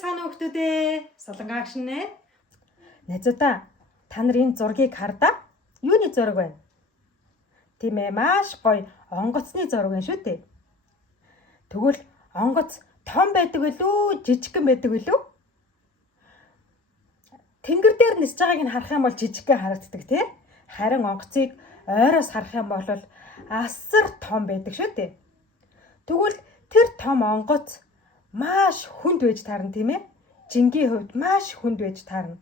цаана хүүхдүүдээ солонгоо агшинэ. Найзуудаа та нар энэ зургийг хардаа. Юуны зураг вэ? Тийм ээ, маш гоё онгоцны зураг юм шүү дээ. Тэгвэл онгоц том байдаг билүү, жижигхэн байдаг билүү? Тэнгэр дээр нисэж байгааг нь харах юм бол жижигхэн харагддаг тий. Харин онгоцыг ойроос харах юм бол асар том байдаг шүү дээ. Тэгвэл тэр том онгоц маш хүнд байж таарна тийм ээ. Жингийн хувьд маш хүнд байж таарна.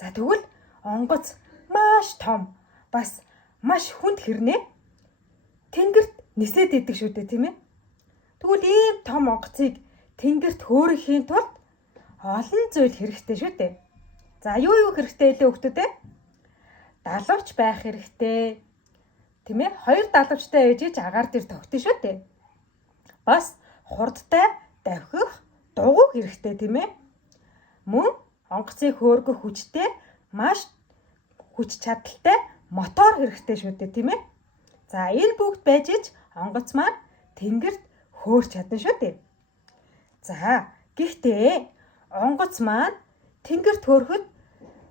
За тэгвэл онгоц маш том бас маш хүнд хэрнээ тэнгэрт нисээд идэг шүү дээ тийм ээ. Тэгвэл ийм том онгоцыг тэнгэрт хөөрөхийн тулд олон зүйл хэрэгтэй шүү дээ. За юу хэрэгтэй вэ хүүхдүүд? Далавч байх хэрэгтэй. Тийм ээ? Хоёр далавчтай ээжиж агаар дээр тогтно шүү дээ. Бас хурдтай давхих дугуй хэрэгтэй тийм ээ. Мөн онгоцыг хөөргөх хүчтэй маш хүч чадалтай мотор хэрэгтэй шүү дээ тийм ээ. За энэ бүгд байж ич онгоц маань тэнгэрт хөөрч чадна шүү дээ. За гэхдээ онгоц маань тэнгэрт хөөрөхөд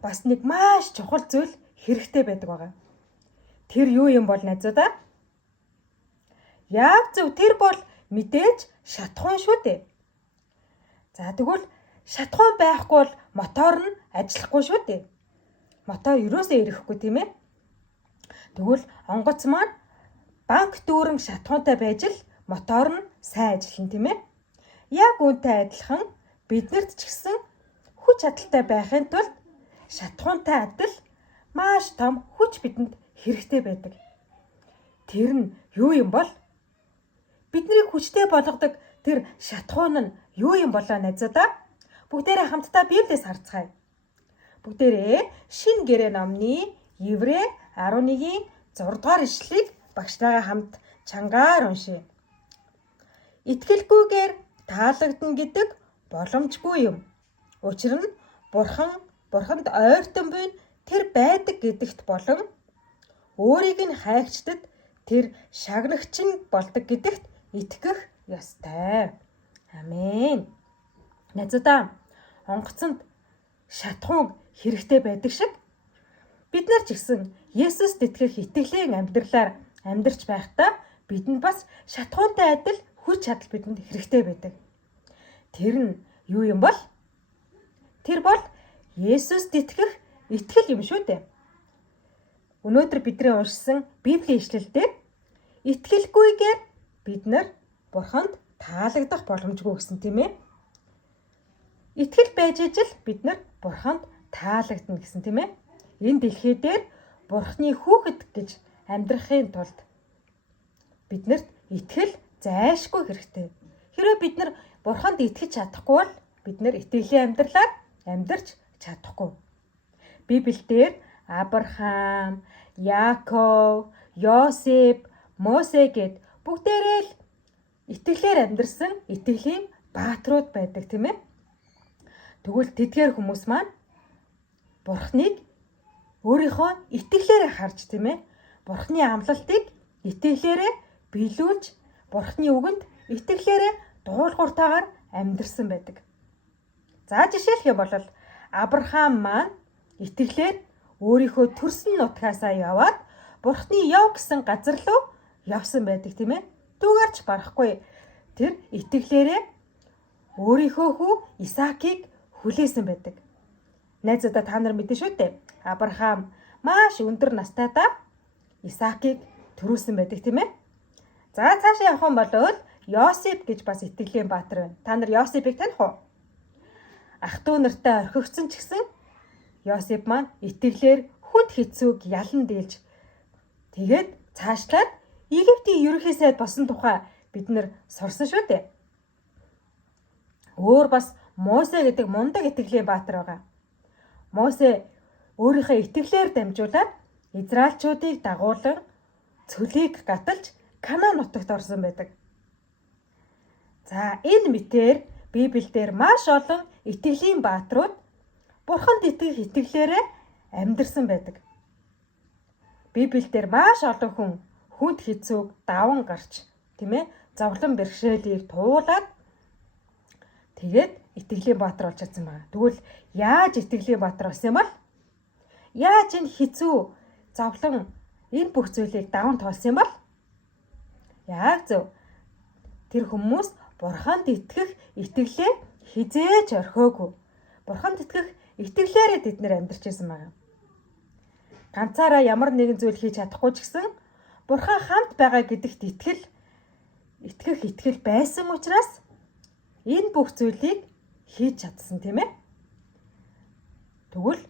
бас нэг маш чухал зүйл хэрэгтэй байдаг байгаа. Тэр юу юм бол найзуудаа? Яг зөв тэр бол мэдээж шатахуун шүү дээ. За тэгвэл шатахуун байхгүй бол мотор нь ажиллахгүй шүү дээ. Мотор юусоо ирэхгүй тийм ээ. Тэгвэл онгоц маань банк дүүрэн шатахуунтай байж л мотор нь сайн ажиллана тийм ээ. Яг үүнтэй адилхан биднэрт ч гэсэн хүч чадалтай байхын тулд шатахуунтай адил маш том хүч бидэнд хэрэгтэй байдаг. Тэр нь юу юм бол? Биднийг хүчтэй болгодог тэр шатахуун нь юу юм болоо найзуудаа? Бүгдээрээ хамтдаа Библиэс харцгаая. Бүгдээрээ Шинэ Гэрээ номны Еврей 11-ийн 6 дугаар ишлэлийг багштайгаа хамт чангаар уншъя. Итгэлгүйгээр таалагдана гэдэг боломжгүй юм. Учир нь Бурханд ойртон буй тэр байдаг гэдэгт болон өөрийг нь хайгчдад тэр шагнагчин болдог гэдэгт итгэх ёстой. Амен. Найзуудаа, онгоцонд шатахуун хэрэгтэй байдаг шиг бид нар ч гэсэн Есүст итгэх итгэлийн амьдралаар амьдарч байхдаа бидэнд бас шатахуунтай адил хүч чадал бидэнд хэрэгтэй байдаг. Тэр нь юу юм бол? Тэр бол Есүст итгэх итгэл юм шүү дээ. Өнөөдөр бидний уншсан Библийн ишлэлдэр итгэлгүйгээр бид нар Бурханд таалагдах боломжгүй гэсэн тийм ээ. Итгэл байж ижил бид нар Бурханд таалагдана гэсэн тийм ээ. Энэ дэлхий дээр Бурхны хүүхэд гэж амьдрахын тулд биднэрт итгэл зайлшгүй хэрэгтэй. Хэрвээ бид нар Бурханд итгэж чадахгүй бол бид нар итгэлийн амьдралаар амьдарч чадахгүй. Библиэлд Авраам, Яаков, Йосеф, Мосе гэд бүгдээрээ л итгэлээр амьдарсан итгэлийн бааtruуд байдаг тийм ээ. Тэгвэл тэдгээр хүмүүс маань Бурхныг өөрийнхөө итгэлээрээ харж тийм ээ. Бурхны амлалтыг итгэлээрээ биелүүлж, Бурхны үгэнд итгэлээрээ дуулууртаагаар амьдарсан байдаг. За жишээлх юм бол Авраам маань итгэлээр өөрийнхөө төрсөн нутгаасаа яваад Бурхны яв гэсэн газар руу явсан байдаг тийм ээ. Түүгээрч барахгүй тэр итгэлээрээ өөрийнхөө хүү Исаакийг хүлээсэн байдаг. Найзуудаа та нар мэдэн шүү дээ. Авраам маш өндөр настайдаа Исаакийг төрүүлсэн байдаг тийм ээ. За цаашаа явах юм бол Йосеф гэж бас итгэлийн баатар байна. Та нар Йосефийг таних уу? Ах トゥ нартай орхигдсон ч гэсэн Йосеф маань итгэлээр хүнд хэцүүг ялан дийлж тэгээд цаашлаад Египтийн ерөнхий сайд болсон тухай бид нар сурсан шүү дээ. Өөр бас Мосе гэдэг мундаг итгэлийн баатар байгаа. Мосе өөрийнхөө итгэлээр дамжуулаад Израильчуудыг дагуулan цөлийг гаталж Канаан нутагт орсон байдаг. За энэ мэтээр Библиэлд маш олон итгэлийн бааtruуд Бурханд итгэх итгэлээрээ амьдарсан байдаг. Библиэлд маш олон хүн хүнд хэцүүг даван гарч тийм ээ зовлон бэрхшээлийг туулаад тэгээд итгэлийн баатар болж чадсан байна. Тэгвэл яаж итгэлийн баатар болсон юм бол? Яаж энэ хэцүү зовлон энэ бүх зүйлийг даван туулсан юм бол? Яг зөв. Тэр хүмүүс Бурханд итгэх итгэлээ хизээж орхиогүй. Бурханд итгэх итгэлээрээ тэд нэр амьдарч байсан байна. Ганцаараа ямар нэгэн зүйл хийж чадахгүй ч гэсэн Бурхан хамт байгаа гэдэгт итгэх байсан учраас энэ бүх зүйлийг хийж чадсан тийм ээ. Тэгвэл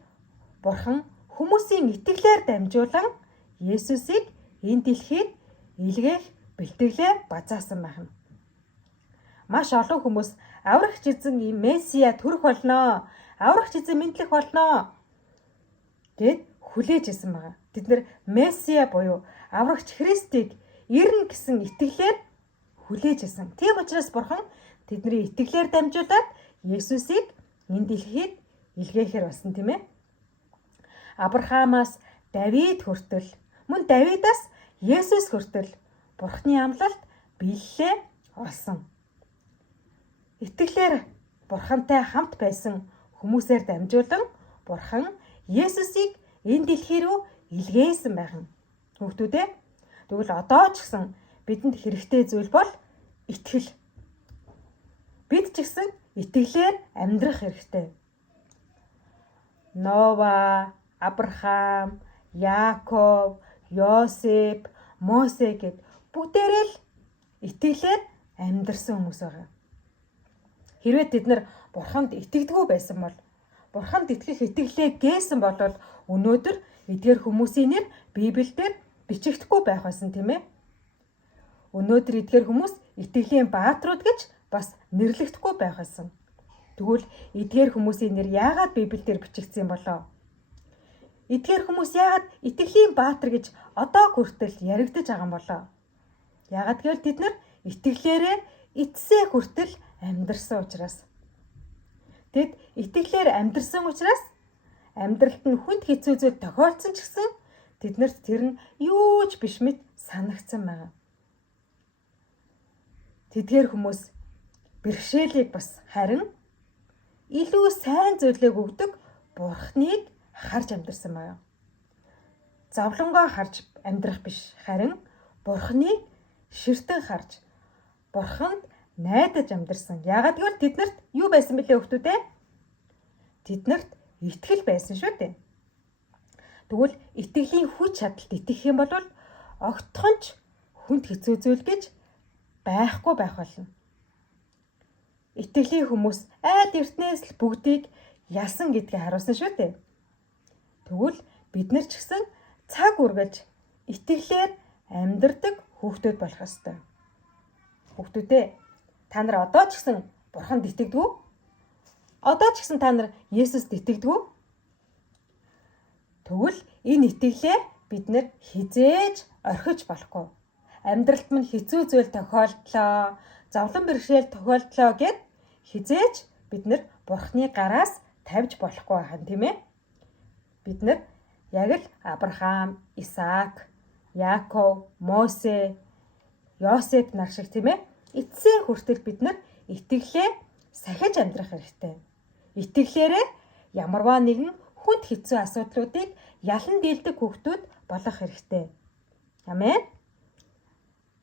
Бурхан хүмүүсийн итгэлээр дамжуулан Есүсийг энэ дэлхийд илгээх бэлтгэлээ базаасан байна. Маш олон хүмүүс аврагч эзэн Месиа төрөх болноо, аврагч эзэн мэдлэх болноо гэд хүлээж исэн байгаа. Тэд нэр Месиа буюу аврагч Христийг ирнэ гэсэн итгэлээр хүлээж исэн. Тийм учраас Бурхан тэдний итгэлээр дамжуулаад Есүсийг энэ дэлхийд илгээхээр болсон тийм ээ. Авраамаас Давид хүртэл, мөн Давидаас Есүс хүртэл Бурханы амлалт биелэлээ олсон. Итгэлээр Бурхантай хамт байсан хүмүүсээр дамжуулан Бурхан Есүсийг энэ дэлхий рүү илгээсэн байна. Хүүхдүүдээ тэгвэл одоо ч гэсэн бидэнд хэрэгтэй зүйл бол итгэл. Бид ч гэсэн итгэлээр амьдрах хэрэгтэй. Нова, Авраам, Яаков, Йосеп, Мосе гэд бүгдээрээ л итгэлээр амьдарсан хүмүүс байгаа. Хэрвээ тэд нар Бурханд итгэдэггүй байсан бол, Бурханд итгэх итгэлээ гээсэн бол өнөөдөр эдгээр хүмүүсийн нэр Библиэлд бичигдэхгүй байх байсан тийм ээ. Өнөөдөр эдгээр хүмүүс итгэлийн бааtruуд гэж бас нэрлэгдэхгүй байх байсан. Тэгвэл эдгээр хүмүүсийн нэр яагаад Библиэлд бичигдсэн болоо? Эдгээр хүмүүс яагаад итгэлийн баатар гэж одоо хүртэл яригдаж байгаа юм болоо? Яагаад гэвэл тэд нар итгэлээрээ эцсээ хүртэл амьдарсан учраас. Тэд итгэлээр амьдарсан учраас амьдралд нь хүнд хэцүү зүйл тохиолдсон ч гэсэн тэднэрт тэр нь юу ч биш мэт санагдсан байна. Тэдгээр хүмүүс бэрхшээлийг бас харин илүү сайн зүйлийг өгдөг Бурхныг харж амьдарсан байна. Зовлонгоо харж амьдрах биш, харин Бурхныг ширтэн харж Бурханд найдаж амьдарсан. Яагаад гэвэл тэднэрт юу байсан бэлээ хүүхдүүдээ? Тэднэрт итгэл байсан шүү дээ. Тэгвэл итгэлийн хүч чадалд итгэх юм бол огтхонч хүнд хэцүү зүйл гэж байхгүй байх болно. Итгэлийн хүмүүс айл эртнээс л бүгдийг ялсан гэдгийг харуулсан шүү дээ. Тэгвэл бид нар ч гэсэн цаг үргэлж итгэлээр амьдардаг хүүхдүүд болох ёстой. Хүүхдүүдээ та нар одоо ч гэсэн Бурханд итгэдэг үү? Одоо ч гэсэн та нар Есүст итгэдэг үү? Тэгвэл энэ итгэлээ бид нар хизээж орхиж болохгүй. Амьдралд минь хэцүү зүйл тохиолдлоо, зовлон бэрхшээл тохиолдлоо гэд хизээж бид нар Бурхны гараас тавьж болохгүй байна, тийм ээ? Бид нар яг л Авраам, Исаак, Яаков, Мосе, Йосеп нар шиг тийм ээ? Эцсийн хүртэл бид нар итгэлээ сахиж амьдрах хэрэгтэй. Итгэлээрээ ямарваа нэгэн хүнд хэцүү асуудлуудыг ялан дийлдэг хүүхдүүд болох хэрэгтэй. Амен.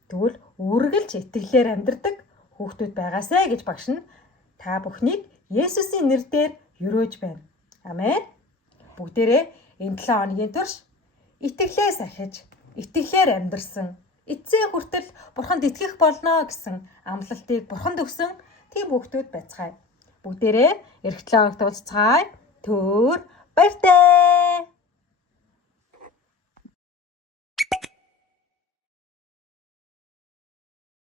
Тэгвэл үргэлж итгэлээр амьдардаг хүүхдүүд байгаасай гэж багш нь та бүхнийг Есүсийн нэрээр юрөөж байна. Амен. Бүгдээрээ энэ 7 хоногийн турш итгэлээ сахиж, итгэлээр амьдарсан, эцсийн хүртэл Бурханд итгэх болно гэсэн амлалтыг Бурханд өгсөн тийм хүүхдүүд байцгаая. Бүгдээрээ эх 7 хоногт уулзцаая. Түр баяртай.